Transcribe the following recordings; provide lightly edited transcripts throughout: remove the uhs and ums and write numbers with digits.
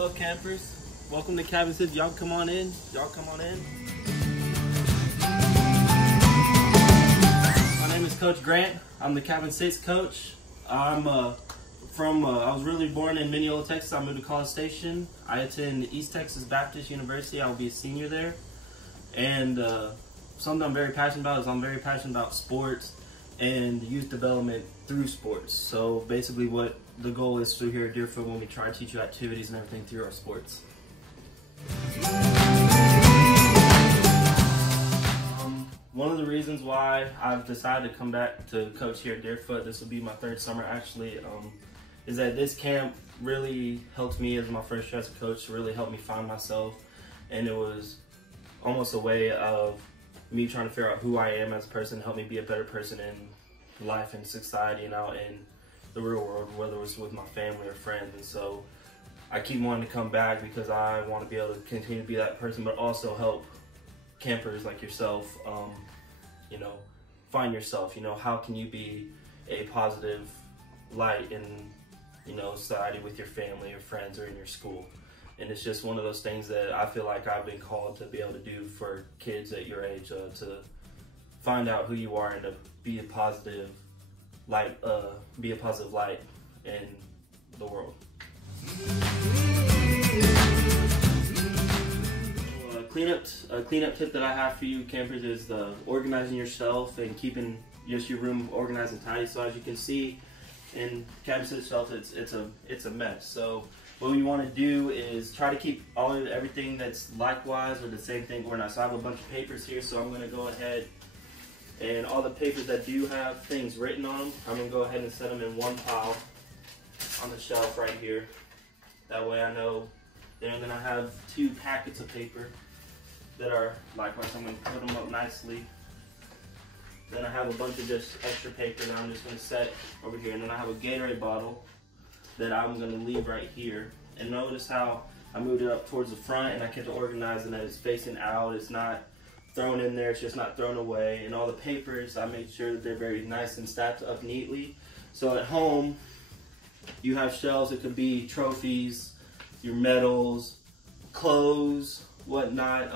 Hello campers, welcome to Cabin 6. Y'all come on in, My name is Coach Grant. I'm the Cabin 6 coach. I was really born in Mineola, Texas. I moved to College Station. I attend East Texas Baptist University. I'll be a senior there. And something I'm very passionate about is I'm very passionate about sports and youth development through sports. So basically what the goal is through here at Deerfoot when we try to teach you activities and everything through our sports. One of the reasons why I've decided to come back to coach here at Deerfoot, this will be my third summer actually, is that this camp really helped me as my first year as a coach, really helped me find myself. And it was almost a way of me trying to figure out who I am as a person, help me be a better person in life and society and out in the real world, whether it was with my family or friends. And so I keep wanting to come back because I want to be able to continue to be that person, but also help campers like yourself, find yourself. How can you be a positive light in, society with your family or friends or in your school? And it's just one of those things that I feel like I've been called to be able to do for kids at your age, to find out who you are and to be a positive light, in the world. A cleanup tip that I have for you campers is organizing yourself and keeping just your room organized and tidy. So as you can see in Cabin 6 shelf, it's a mess. So what we want to do is try to keep everything that's likewise or the same thing organized. So I have a bunch of papers here, so I'm going to go ahead and all the papers that do have things written on them, I'm going to go ahead and set them in one pile on the shelf right here. That way I know. And then I have 2 packets of paper that are likewise. I'm going to put them up nicely. Then I have a bunch of just extra paper that I'm just going to set over here. And then I have a Gatorade bottle that I'm going to leave right here. And notice how I moved it up towards the front and I kept it organized and that it's facing out. It's not thrown in there, it's just not thrown away. And all the papers, I make sure that they're very nice and stacked up neatly. So at home, you have shelves. It could be trophies, your medals, clothes, whatnot.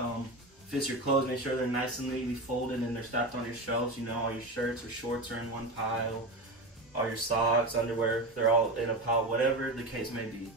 If it's your clothes, make sure they're nice and neatly folded and they're stacked on your shelves. All your shirts or shorts are in one pile. All your socks, underwear, they're all in a pile, whatever the case may be.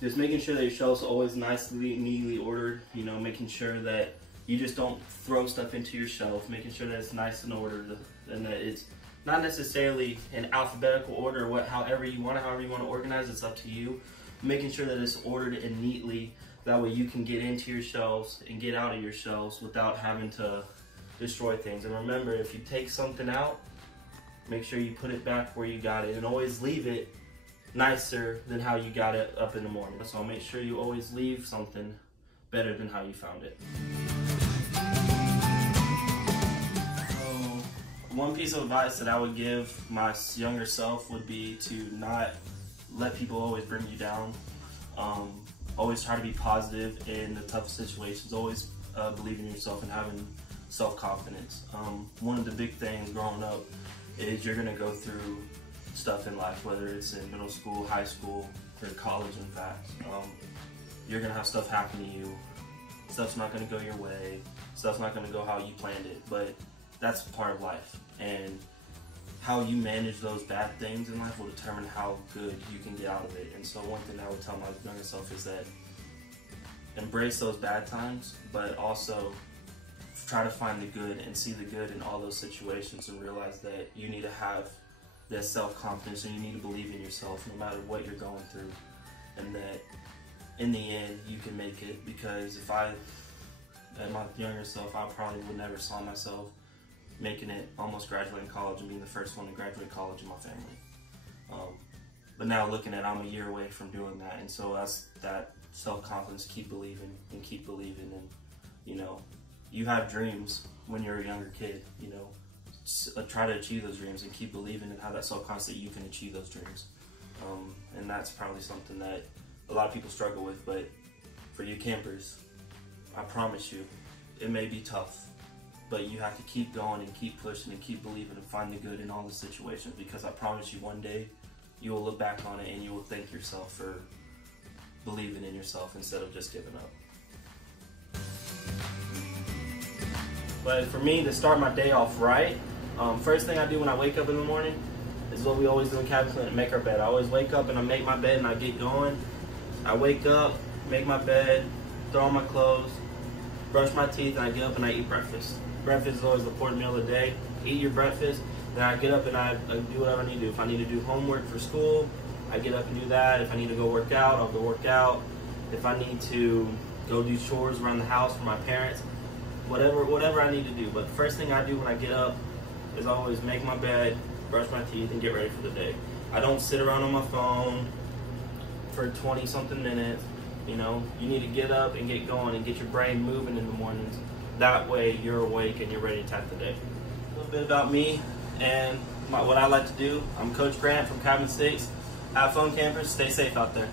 Just making sure that your shelves are always nicely, neatly ordered, making sure that you just don't throw stuff into your shelf, making sure that it's nice and ordered and that it's not necessarily in alphabetical order, however you want to organize, it's up to you. Making sure that it's ordered and neatly, that way you can get into your shelves and get out of your shelves without having to destroy things. And remember, if you take something out, make sure you put it back where you got it and always leave it nicer than how you got it up in the morning. So make sure you always leave something better than how you found it. So one piece of advice that I would give my younger self would be to not let people always bring you down. Always try to be positive in the tough situations. Always believe in yourself and having self-confidence. One of the big things growing up is you're going to go through stuff in life, whether it's in middle school, high school, or college in fact. You're going to have stuff happen to you. Stuff's not going to go your way. Stuff's not going to go how you planned it, but that's part of life. And how you manage those bad things in life will determine how good you can get out of it. And so one thing I would tell my younger self is that embrace those bad times, but also try to find the good and see the good in all those situations and realize that you need to have that self-confidence and you need to believe in yourself no matter what you're going through, and that in the end you can make it. Because if at my younger self, I probably would never saw myself making it, almost graduating college and being the first one to graduate college in my family. But now looking at, I'm a year away from doing that, and so that's that self-confidence, keep believing and keep believing. And you have dreams when you're a younger kid, try to achieve those dreams and keep believing and have that self-confidence that you can achieve those dreams. And that's probably something that a lot of people struggle with, but for you campers, I promise you, it may be tough, but you have to keep going and keep pushing and keep believing and find the good in all the situations, because I promise you one day you will look back on it and you will thank yourself for believing in yourself instead of just giving up. But for me, to start my day off right, first thing I do when I wake up in the morning is what we always do in Cabin Clinic, make our bed. I always wake up and I make my bed and I get going. I wake up, make my bed, throw on my clothes, brush my teeth, and I get up and I eat breakfast. Breakfast is always the important meal of the day. Eat your breakfast, then I get up and I do whatever I need to do. If I need to do homework for school, I get up and do that. If I need to go work out, I'll go work out. If I need to go do chores around the house for my parents, whatever I need to do. But the first thing I do when I get up is always make my bed, brush my teeth, and get ready for the day. I don't sit around on my phone for 20-something minutes. You know, you need to get up and get going and get your brain moving in the mornings. That way you're awake and you're ready to attack the day. A little bit about me and what I like to do. I'm Coach Grant from Cabin 6. Have fun, campers. Stay safe out there.